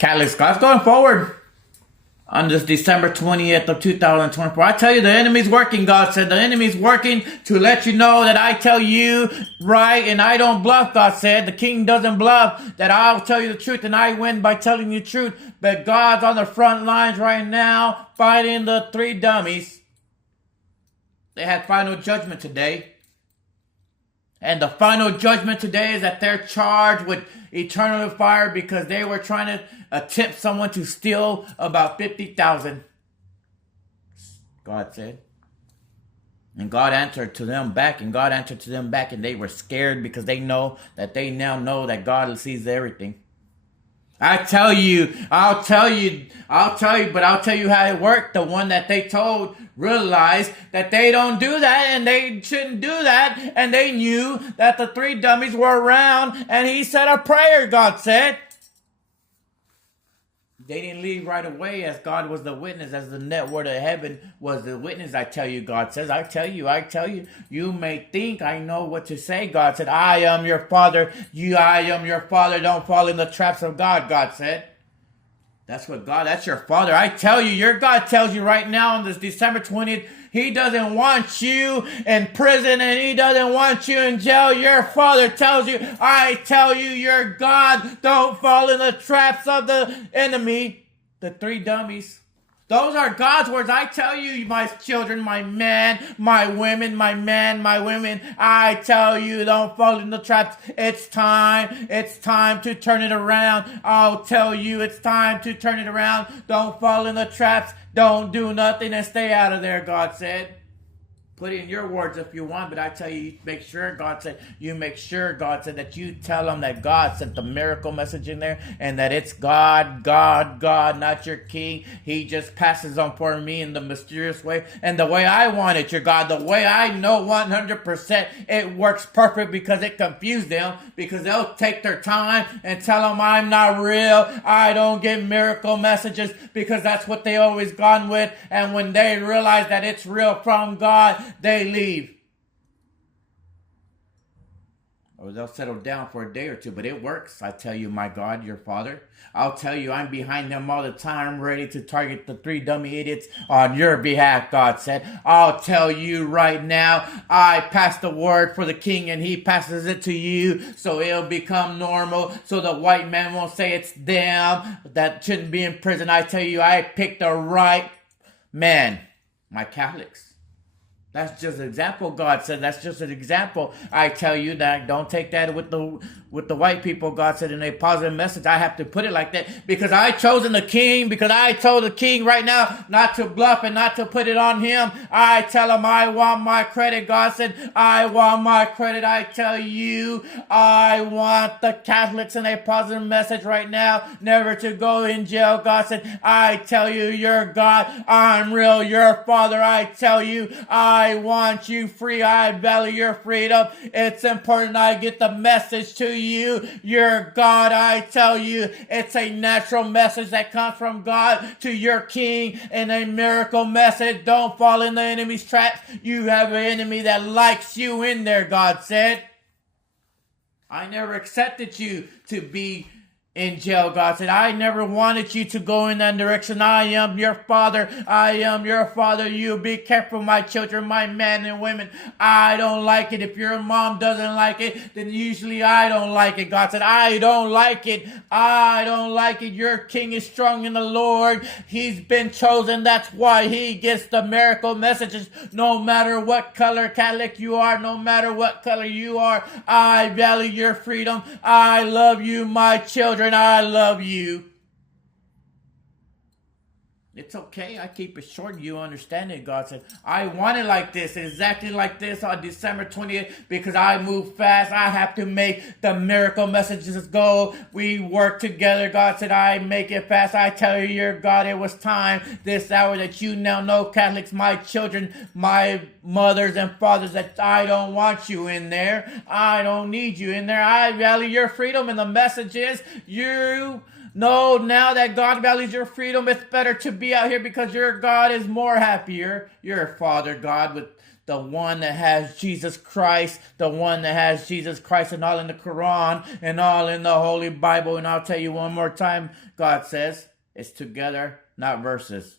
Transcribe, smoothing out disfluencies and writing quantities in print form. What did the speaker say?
Cadillac Scott's going forward on this December 20th of 2024. I tell you, the enemy's working, God said. The enemy's working to let you know that I tell you right and I don't bluff, God said. The king doesn't bluff, that I'll tell you the truth and I win by telling you the truth. But God's on the front lines right now fighting the three dummies. They had final judgment today. And the final judgment today is that they're charged with eternal fire because they were trying to attempt someone to steal about 50,000. God said. And God answered to them back, and God answered to them back, and they were scared because they know that they now know that God sees everything. I'll tell you, but I'll tell you how it worked. The one that they told realized that they don't do that and they shouldn't do that. And they knew that the three dummies were around and he said a prayer, God said. They didn't leave right away as God was the witness, as the network of heaven was the witness. I tell you, God says, I tell you, you may think I know what to say. God said, I am your father. I am your father. Don't fall in the traps of God, God said. That's your father. I tell you, your God tells you right now on this December 20th, he doesn't want you in prison and he doesn't want you in jail. Your father tells you, I tell you, your God, don't fall in the traps of the enemy. The three dummies. Those are God's words. I tell you, my children, my men, my women, my men, my women. I tell you, don't fall in the traps. It's time. It's time to turn it around. I'll tell you, it's time to turn it around. Don't fall in the traps. Don't do nothing and stay out of there, God said. Put in your words if you want, but I tell you, make sure, God said, that you tell them that God sent the miracle message in there and that it's God, not your king. He just passes on for me in the mysterious way and the way I want it, your God, the way I know 100% it works perfect because it confused them because they'll take their time and tell them I'm not real. I don't get miracle messages because that's what they always gone with. And when they realize that it's real from God, they leave. Or they'll settle down for a day or two, but it works. I tell you, my God, your father. I'll tell you, I'm behind them all the time, ready to target the three dummy idiots on your behalf, God said. I'll tell you right now, I pass the word for the king and he passes it to you, so it'll become normal, so the white man won't say it's them that shouldn't be in prison. I tell you, I picked the right man, my Catholics. That's just an example, God said. That's just an example. I tell you that don't take that with the white people, God said, in a positive message. I have to put it like that because I chosen the king, because I told the king right now not to bluff and not to put it on him. I tell him I want my credit, God said. I want my credit. I tell you, I want the Catholics in a positive message right now, never to go in jail, God said. I tell you, you're God. I'm real. Your father. I tell you, I want you free. I value your freedom. It's important I get the message to you. Your God, I tell you, it's a natural message that comes from God to your king and a miracle message. Don't fall in the enemy's traps. You have an enemy that likes you in there, God said. I never accepted you to be in jail, God said. I never wanted you to go in that direction. I am your father. I am your father. You be careful, my children, my men and women. I don't like it. If your mom doesn't like it, then usually I don't like it. God said, I don't like it. I don't like it. Your king is strong in the Lord. He's been chosen. That's why he gets the miracle messages. No matter what color Cadillac you are, no matter what color you are, I value your freedom. I love you, my children. I love you. It's okay. I keep it short. You understand it, God said. I want it like this, exactly like this on December 20th because I move fast. I have to make the miracle messages go. We work together, God said. I make it fast. I tell you, your God, it was time this hour that you now know, Catholics, my children, my mothers and fathers, that I don't want you in there. I don't need you in there. I value your freedom, and the message is you know now that God values your freedom. It's better to be out here because your God is more happier. Your Father God with the one that has Jesus Christ, the one that has Jesus Christ and all in the Quran and all in the Holy Bible. And I'll tell you one more time, God says, it's together, not verses.